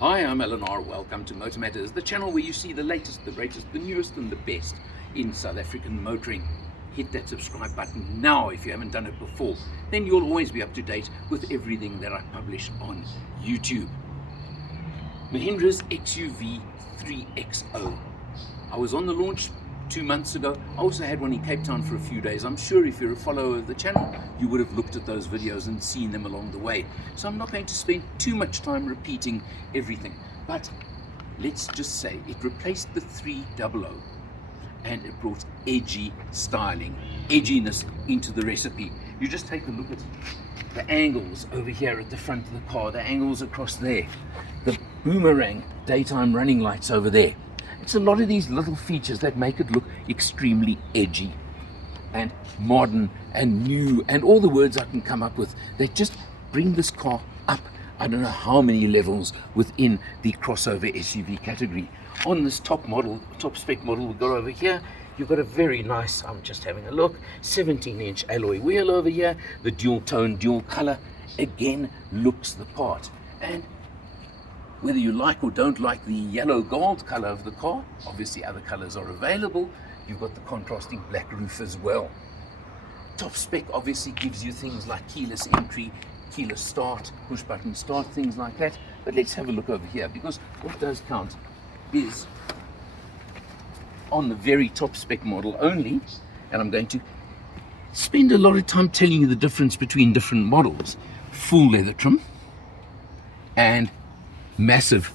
Hi, I'm Eleanor. Welcome to MotorMatters, the channel where you see the latest, the greatest, the newest and the best in South African motoring. Hit that subscribe button now if you haven't done it before. Then you'll always be up to date with everything that I publish on YouTube. Mahindra's XUV3X0. I was on the launch 2 months ago. I also had one in Cape Town for a few days. I'm sure if you're a follower of the channel, you would have looked at those videos and seen them along the way. So I'm not going to spend too much time repeating everything. But let's just say it replaced the 300 and it brought edgy styling, edginess into the recipe. You just take a look at the angles over here at the front of the car, the angles across there, the boomerang daytime running lights over there. It's a lot of these little features that make it look extremely edgy and modern and new and all the words I can come up with that just bring this car up I don't know how many levels within the crossover SUV category. On this top spec model we've got over here, you've got a very nice, I'm just having a look, 17-inch alloy wheel over here. The dual tone, dual color again looks the part. And whether you like or don't like the yellow gold color of the car, obviously other colors are available. You've got the contrasting black roof as well. Top spec obviously gives you things like keyless entry, keyless start, push button start, things like that. But let's have a look over here, because what does count is on the very top spec model only, and I'm going to spend a lot of time telling you the difference between different models. Full leather trim and massive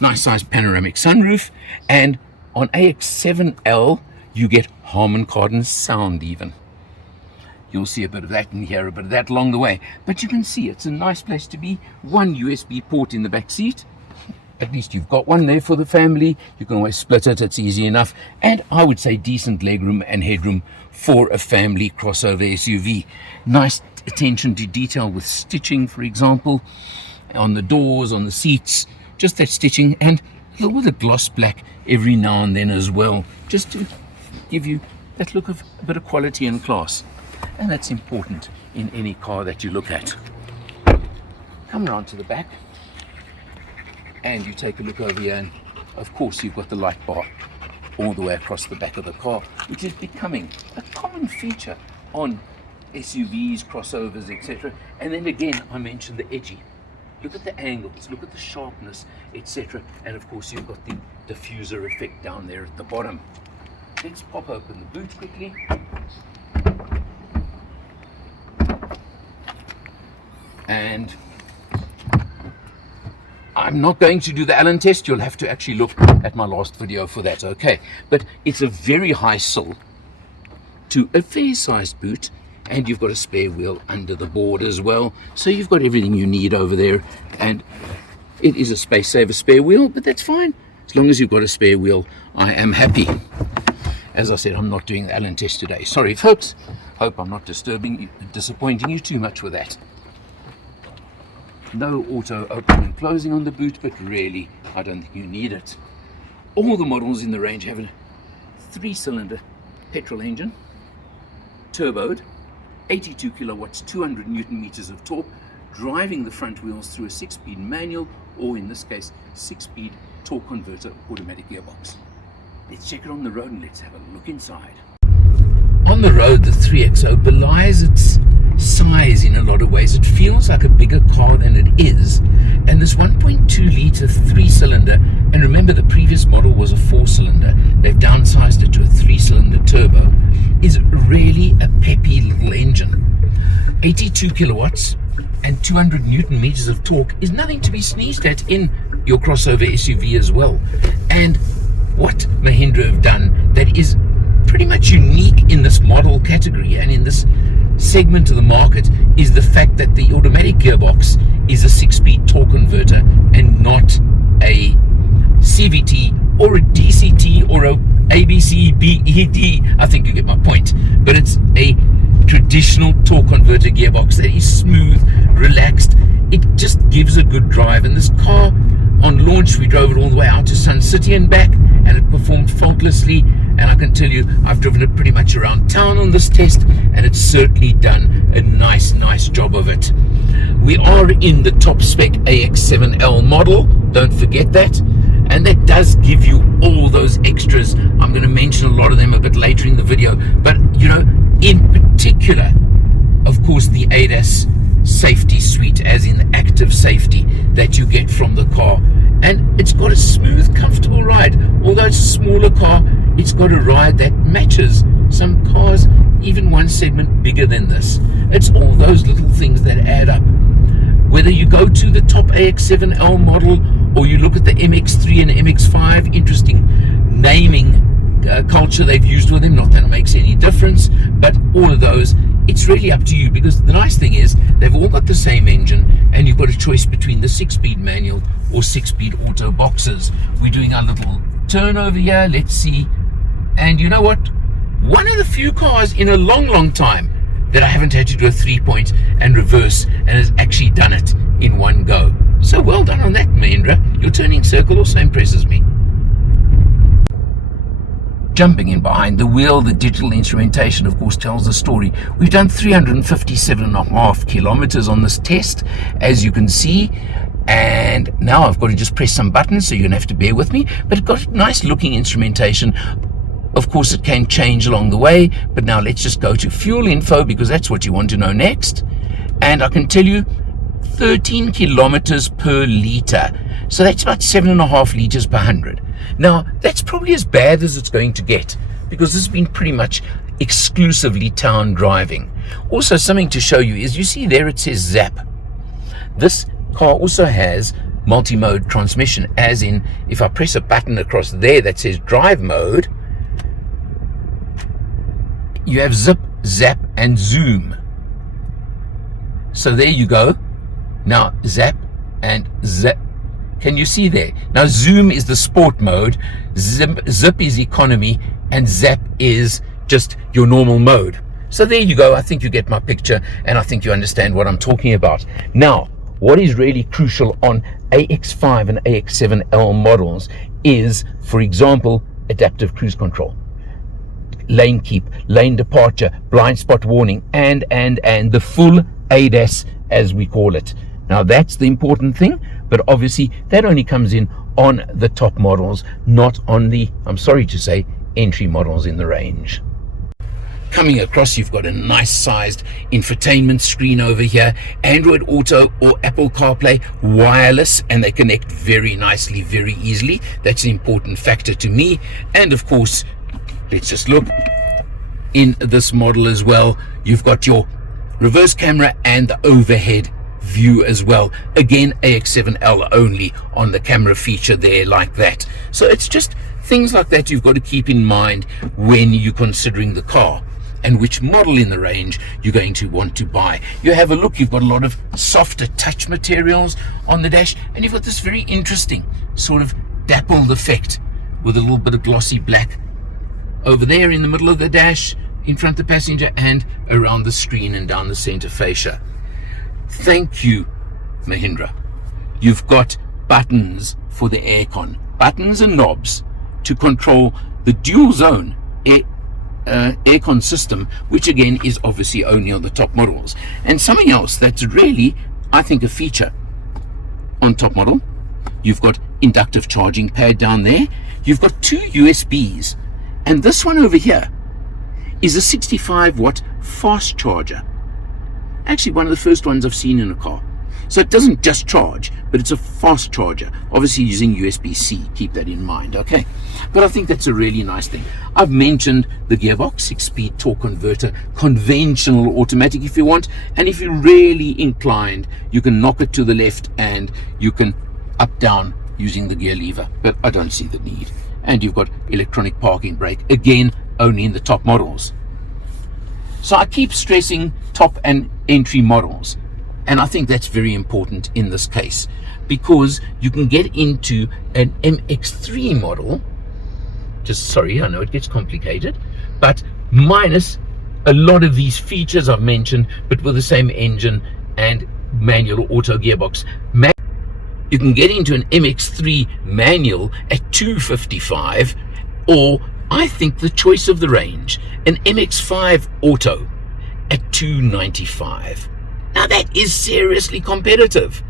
nice sized panoramic sunroof, and on AX7L you get Harman Kardon sound even. You'll see a bit of that and hear a bit of that along the way, but you can see it's a nice place to be. One USB port in the back seat, at least you've got one there for the family. You can always split it, it's easy enough, and I would say decent legroom and headroom for a family crossover SUV. Nice attention to detail with stitching, for example, on the doors, on the seats, just that stitching, and a little bit of gloss black every now and then as well, just to give you that look of a bit of quality and class. And that's important in any car that you look at. Come around to the back and you take a look over here, and of course you've got the light bar all the way across the back of the car, which is becoming a common feature on SUVs, crossovers, etc. And then again, I mentioned the edgy. Look at the angles, look at the sharpness, etc. And of course you've got the diffuser effect down there at the bottom. Let's pop open the boot quickly. And I'm not going to do the Allen test. You'll have to actually look at my last video for that, okay? But it's a very high sill to a fair sized boot, and you've got a spare wheel under the board as well, so you've got everything you need over there. And it is a space saver spare wheel, but that's fine. As long as you've got a spare wheel, I am happy. As I said, I'm not doing the Allen test today. Sorry folks, hope I'm not disappointing you too much with that. No auto opening and closing on the boot, but really I don't think you need it. All the models in the range have a 3-cylinder petrol engine, turboed, 82 kilowatts, 200 newton meters of torque, driving the front wheels through a 6-speed manual, or in this case 6-speed torque converter automatic gearbox. Let's check it on the road and let's have a look inside. On the road, the 3XO belies its size in a lot of ways. It feels like a bigger car than it is, and this 1.2 litre 3-cylinder, and remember the previous model was a 4-cylinder, they've downsized it to a 3-cylinder turbo, is really a peppy little engine. 82 kilowatts and 200 newton meters of torque is nothing to be sneezed at in your crossover SUV as well. And what Mahindra have done that is pretty much unique in this model category and in this segment of the market is the fact that the automatic gearbox is a 6-speed torque converter and not a CVT or a DCT or a ABC, BED. I think you get my point. But it's a traditional torque converter gearbox that is smooth, relaxed. It just gives a good drive. And this car, on launch, we drove it all the way out to Sun City and back, and it performed faultlessly. And I can tell you, I've driven it pretty much around town on this test, and it's certainly done a nice job of it. We are in the top spec AX7L model, don't forget that, and that does give you all those extras. I'm going to mention a lot of them a bit later in the video, but you know, in particular, of course, the ADAS safety suite, as in active safety, that you get from the car. And it's got a smooth, comfortable ride. Although it's a smaller car, it's got a ride that matches some cars, even one segment bigger than this. It's all those little things that add up. Whether you go to the top AX7L model or you look at the MX3 and MX5, interesting naming culture they've used with them, not that it makes any difference, but all of those, it's really up to you, because the nice thing is they've all got the same engine and you've got a choice between the 6-speed manual or 6-speed auto boxes. We're doing our little turn over here, let's see, and you know what, one of the few cars in a long time that I haven't had to do a 3-point and reverse and has actually done it in one go. So well done on that, Mahindra. Your turning circle also impresses me. Jumping in behind the wheel, the digital instrumentation, of course, tells the story. We've done 357.5 kilometers on this test, as you can see. And now I've got to just press some buttons, so you're going to have to bear with me. But it's got nice looking instrumentation. Of course, it can change along the way. But now let's just go to fuel info, because that's what you want to know next. And I can tell you 13 kilometers per litre. So that's about 7.5 litres per 100. Now, that's probably as bad as it's going to get, because this has been pretty much exclusively town driving. Also, something to show you is, you see there it says ZAP. This car also has multi-mode transmission, as in, if I press a button across there that says drive mode, you have zip, zap, and zoom. So there you go. Now, zap and zap. Can you see there? Now, zoom is the sport mode, zip is economy, and zap is just your normal mode. So there you go. I think you get my picture, and I think you understand what I'm talking about. Now, what is really crucial on AX5 and AX7L models is, for example, adaptive cruise control, lane keep, lane departure, blind spot warning, and the full ADAS, as we call it. Now, that's the important thing, but obviously that only comes in on the top models, not on the, I'm sorry to say, entry models in the range. Coming across, you've got a nice sized infotainment screen over here, Android Auto or Apple CarPlay wireless, and they connect very nicely, very easily. That's an important factor to me. And of course, let's just look in this model as well, you've got your reverse camera and the overhead view as well. Again, AX7L only on the camera feature there, like that. So it's just things like that you've got to keep in mind when you're considering the car and which model in the range you're going to want to buy. You have a look, you've got a lot of softer touch materials on the dash, and you've got this very interesting sort of dappled effect with a little bit of glossy black over there in the middle of the dash, in front of the passenger, and around the screen and down the center fascia. Thank you, Mahindra. You've got buttons for the aircon, buttons and knobs to control the dual zone aircon system, which again is obviously only on the top models. And something else that's really, I think, a feature on top model, you've got inductive charging pad down there, you've got 2 USBs, and this one over here is a 65-watt fast charger. Actually, one of the first ones I've seen in a car. So it doesn't just charge, but it's a fast charger, obviously using USB-C. Keep that in mind, okay? But I think that's a really nice thing. I've mentioned the gearbox, 6-speed torque converter, conventional automatic if you want, and if you're really inclined, you can knock it to the left and you can up down using the gear lever, but I don't see the need. And you've got electronic parking brake, again, only in the top models. So I keep stressing top and entry models, and I think that's very important in this case, because you can get into an MX3 model, just sorry, I know it gets complicated, but minus a lot of these features I've mentioned, but with the same engine and manual or auto gearbox. You can get into an MX3 manual at 255, or I think the choice of the range, an MX5 auto at 295. Now that is seriously competitive.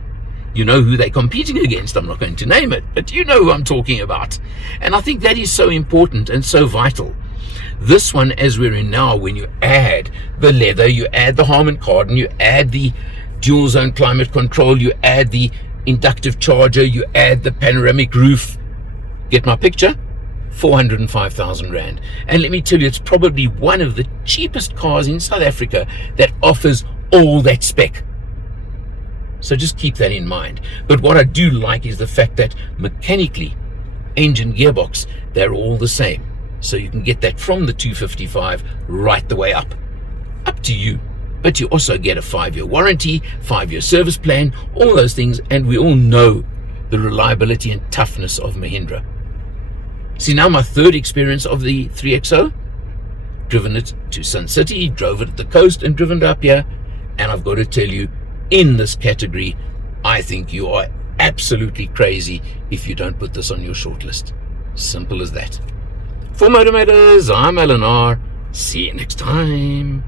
You know who they're competing against. I'm not going to name it, but you know who I'm talking about. And I think that is so important and so vital. This one, as we're in now, when you add the leather, you add the Harman Kardon, you add the dual zone climate control, you add the inductive charger, you add the panoramic roof. Get my picture? 405,000 Rand. And let me tell you, it's probably one of the cheapest cars in South Africa that offers all that spec. So just keep that in mind. But what I do like is the fact that mechanically, engine, gearbox, they're all the same. So you can get that from the 255 right the way up to you. But you also get a 5-year warranty, 5-year service plan, all those things. And we all know the reliability and toughness of Mahindra. See, now my third experience of the 3XO, driven it to Sun City, drove it at the coast, and driven it up here. And I've got to tell you, in this category, I think you are absolutely crazy if you don't put this on your shortlist. Simple as that. For MotorMatters, I'm Alan R. See you next time.